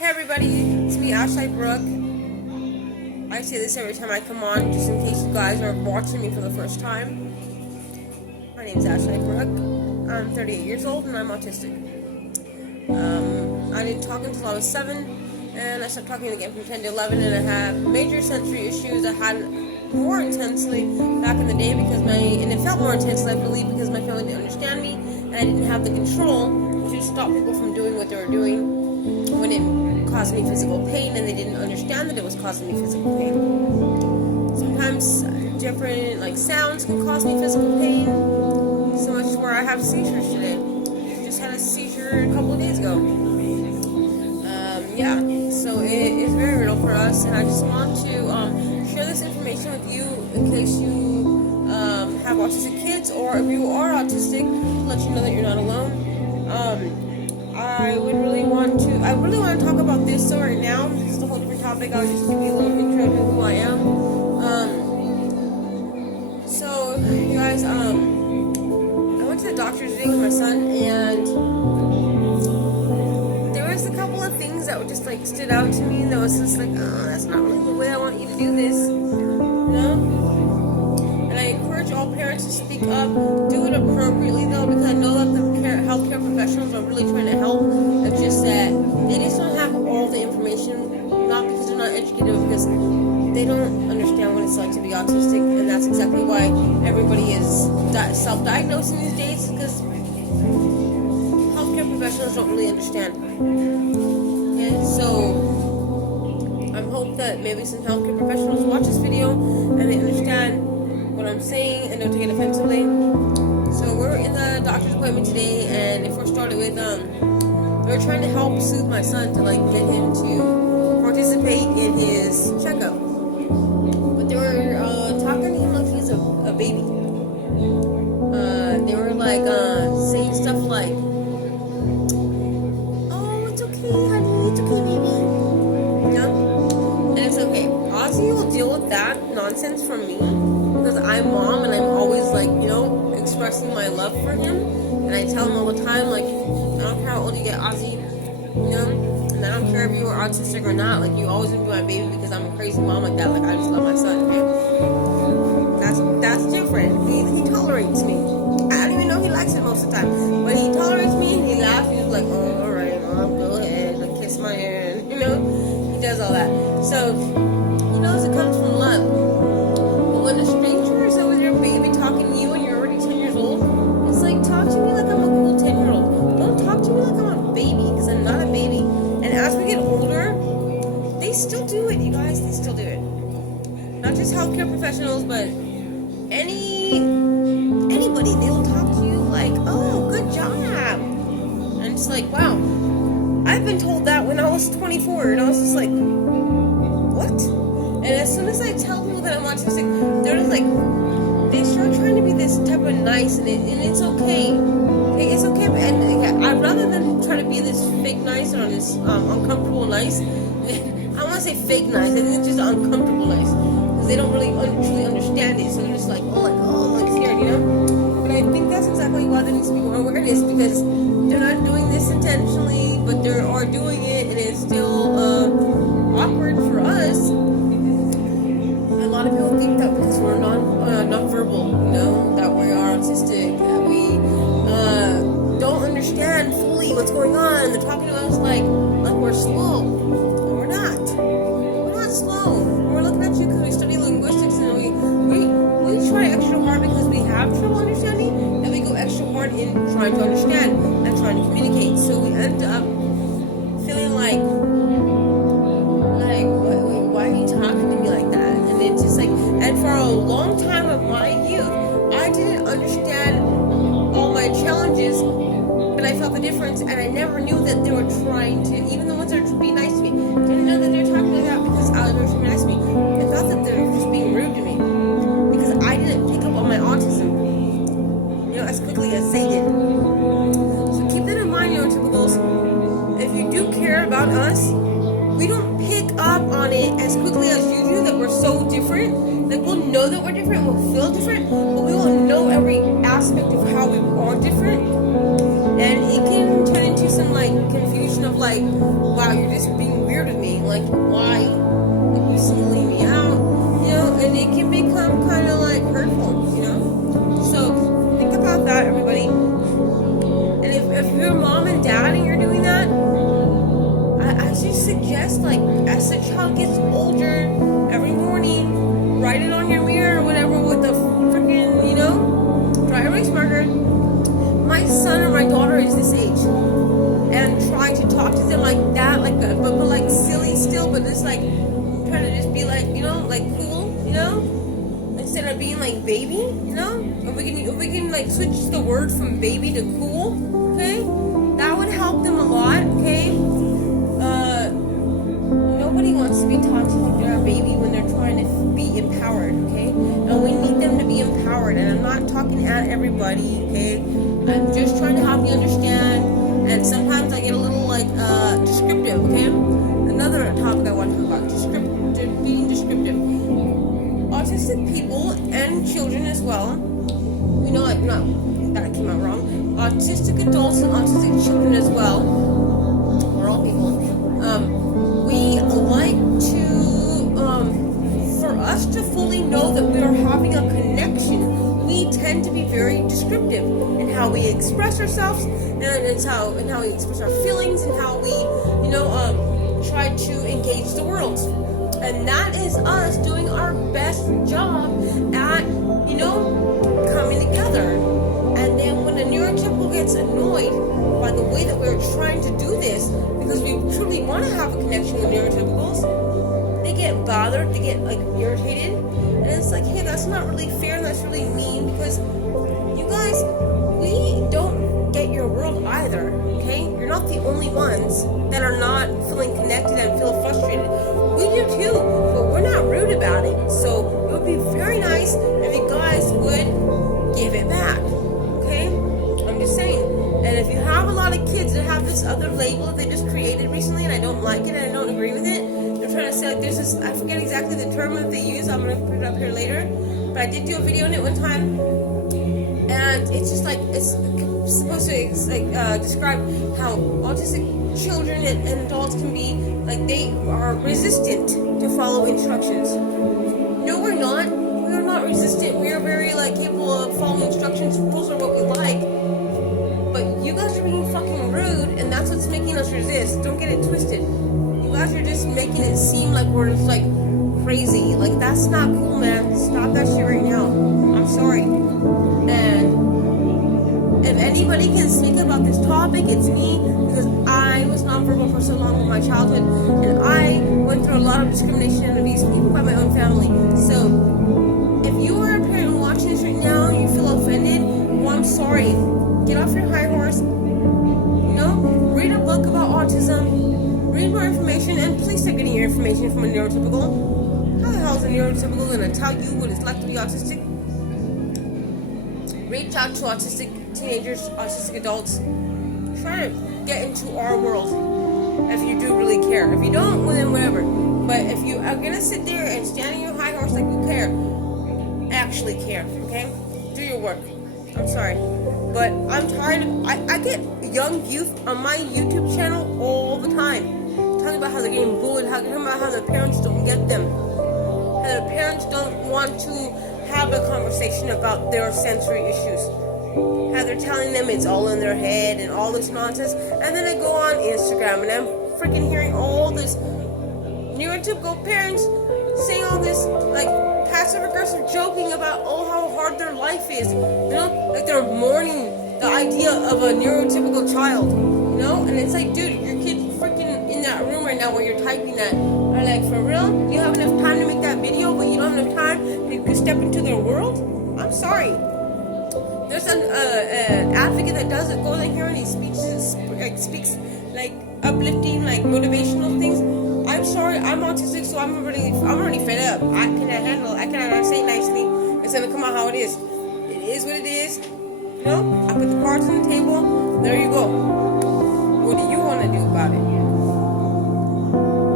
Hey everybody, it's me, Ashley Brooke. I say this every time I come on, just in case you guys are watching me for the first time. My name's Ashley Brooke. I'm 38 years old and I'm autistic. I didn't talk until I was 7, and I stopped talking again from 10 to 11, and I have major sensory issues. I had more intensely back in the day and it felt more intensely, I believe, because my family didn't understand me, and I didn't have the control to stop people from doing what they were doing when it caused me physical pain, and they didn't understand that it was causing me physical pain. Sometimes different sounds can cause me physical pain, so much where I have seizures today. Just had a seizure a couple of days ago. So it is very real for us, and I just want to share this information with you in case you have autistic kids, or if you are autistic, to let you know that you're not alone. I really want to talk about this. So right now, this is a whole different topic. I'll just give you a little intro to who I am. So you guys, I went to the doctor today with my son, and there was a couple of things that just stood out to me. That was just oh, that's not really the way I want you to do this, you know. And I encourage all parents to speak up, do it appropriately though, because I know that the healthcare professionals are really trying to help. It's just that they just don't have all the information, not because they're not educated, but because they don't understand what it's like to be autistic, and that's exactly why everybody is self-diagnosing these days, because healthcare professionals don't really understand. Okay, so I hope that maybe some healthcare professionals watch this video and they understand what I'm saying and don't take it offensively. So we're in the doctor's appointment today, and if we're started with we were trying to help soothe my son to get him to participate in his checkup, but they were talking to him like he's a baby. They were saying stuff like, "Oh, it's okay, honey, it's okay, baby." And it's okay. Ozzy will deal with that nonsense from me, because I'm mom and I'm always expressing my love for him, and I tell him all the time, I don't care how old you get, Ozzy, and I don't care if you are autistic or not, you always gonna be my baby, because I'm a crazy mom like that. I just love my son, okay? That's different. He tolerates me. I don't even know he likes it most of the time. When he tolerates me, he laughs, he's like, "Oh, alright, mom, go ahead, kiss my hand," he does all that. So he knows it comes from love. But when a stranger is over there, baby, talking to you, and you're already 10 years old, it's talk to me like I'm a cool 10-year-old. Don't talk to me like I'm a baby, because I'm not a baby. And as we get older, they still do it, you guys. They still do it. Not just healthcare professionals, but anybody. They will talk to you like, "Oh, good job." And it's wow. I've been told that when I was 24, and I was just what? And as soon as I tell people that I'm autistic, they're just they start trying to be this type of nice, and it's okay. Okay, it's okay, but I'd rather than try to be this fake nice or this uncomfortable nice. I want to say fake nice. I think it's just uncomfortable nice, because they don't really truly understand it. So they're just scared, But I think that's exactly why there needs to be more awareness, because they're not doing this intentionally, but they are doing it, and it's still awkward for us. A lot of people think that because we're not verbal, that we are autistic, that we don't understand fully what's going on, and they're talking to us like we're slow, and we're not. We're not slow. We're looking at you because we study linguistics, and we try extra hard because we have trouble understanding, and we go extra hard in trying to understand and trying to communicate. So we end up feeling why are you talking to me like that? And it's just and for a long time of my youth, I didn't understand all my challenges, but I felt the difference, and I never knew that they were trying to, even the ones that are being nice to me, didn't know that they were talking like that because they were trying to be nice to me. I thought that they were just being rude to me, because I didn't pick up on my autism, as quickly as they did. So keep that in mind, typicals. If you do care about us, we don't pick up on it as quickly as you do, that we're so different. We'll know that we're different, we'll feel different, but we won't know every aspect of how we are different. And it can turn into some confusion situation of like, wow, you're just being weird with me. Like, why? Like, you singling me out, you know? And it can become kind of like hurtful, you know? So think about that, everybody. And if you're mom and dad and you're doing that, I just suggest, like, as the child gets older, every morning, write it on your mirror or whatever with a freaking, you know, dry erase marker. My son or my daughter is this age, and trying to talk to them like that, like, but like silly still, but just like trying to just be like, you know, like cool, you know, instead of being like baby, you know. If we can like switch the word from baby to cool, okay, that would help them a lot, okay. Nobody wants to be taught to think they're a baby when they're trying to be empowered, okay? And we need them to be empowered. And I'm not talking at everybody, okay? I'm just trying to help you understand. And sometimes I get a little like descriptive, okay? Another topic I want to talk about, being descriptive. Autistic people and children as well. You know, like, not that came out wrong. Autistic adults and autistic children as well. We're all people. We like to, for us to fully know that we are having a connection, we tend to be very descriptive in how we express ourselves, and how we express our feelings, and how we, you know, try to engage the world. And that is us doing our best job at, you know, coming together. And then when a neurotypical gets annoyed by the way that we're trying to do this, because we truly want to have a connection with neurotypicals, they get bothered, they get like irritated, and it's like, hey, that's not really fair, and that's really mean, because you guys, we don't get your world either, okay? You're not the only ones that are not feeling connected and feel frustrated. We do too, but we're not rude about it. So it would be very nice if you guys would give it back, okay? I'm just saying. And if you have a lot of kids that have this other label that they just created recently, and I don't like it and I don't agree with it, they're trying to say, like, there's this, I forget exactly the term that they use, I'm going to put it up here later, but I did do a video on it one time, and it's just like, it's supposed to describe how autistic children and adults can be, like, they are resistant to follow instructions. No, we're not. We are not resistant. We are very, like, capable of following instructions. Rules are what we like. But you guys are being fucking rude, and that's what's making us resist. Don't get it twisted. You guys are just making it seem like we're just, like, crazy. Like, that's not cool, man. Stop that shit right now. I'm sorry. And if anybody can speak about this topic, it's me, because I was nonverbal for so long in my childhood, and I went through a lot of discrimination and abuse, even by my own family. So, if you are a parent watching this right now and you feel offended, well, I'm sorry. Get off your high horse. You know, read a book about autism, read more information, and please start getting your information from a neurotypical. How the hell is a neurotypical going to tell you what it's like to be autistic? Reach out to autistic teenagers, autistic adults. Try to get into our world if you do really care. If you don't, well, then whatever. But if you are going to sit there and stand on your high horse like you care, actually care, okay? Do your work. I'm sorry. But I'm tired of, I get young youth on my YouTube channel all the time talking about how they're getting bullied, talking about how their parents don't get them, how their parents don't want to have a conversation about their sensory issues, how they're telling them it's all in their head and all this nonsense. And then I go on Instagram and I'm freaking hearing all this neurotypical parents saying all this, like, passive aggressive joking about, oh, how hard their life is, you know, like they're mourning the idea of a neurotypical child, you know. And it's like, dude, your kid's freaking in that room right now where you're typing that. Are like, for real? You have enough time to make that video, but you don't have enough time to step into their world? I'm sorry. There's an advocate that does it, goes in here and he speaks like uplifting, like motivational things. I'm sorry, I'm autistic, so I'm already fed up. I cannot say it nicely. It's gonna come out how it is. It is what it is. You know, I put the cards on the table. There you go. What do you want to do about it?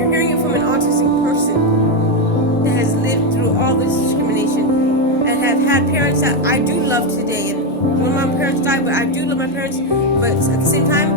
You're hearing it from an autistic person that has lived through all this discrimination and have had parents that I do love today. And one of my parents died, but I do love my parents. But at the same time,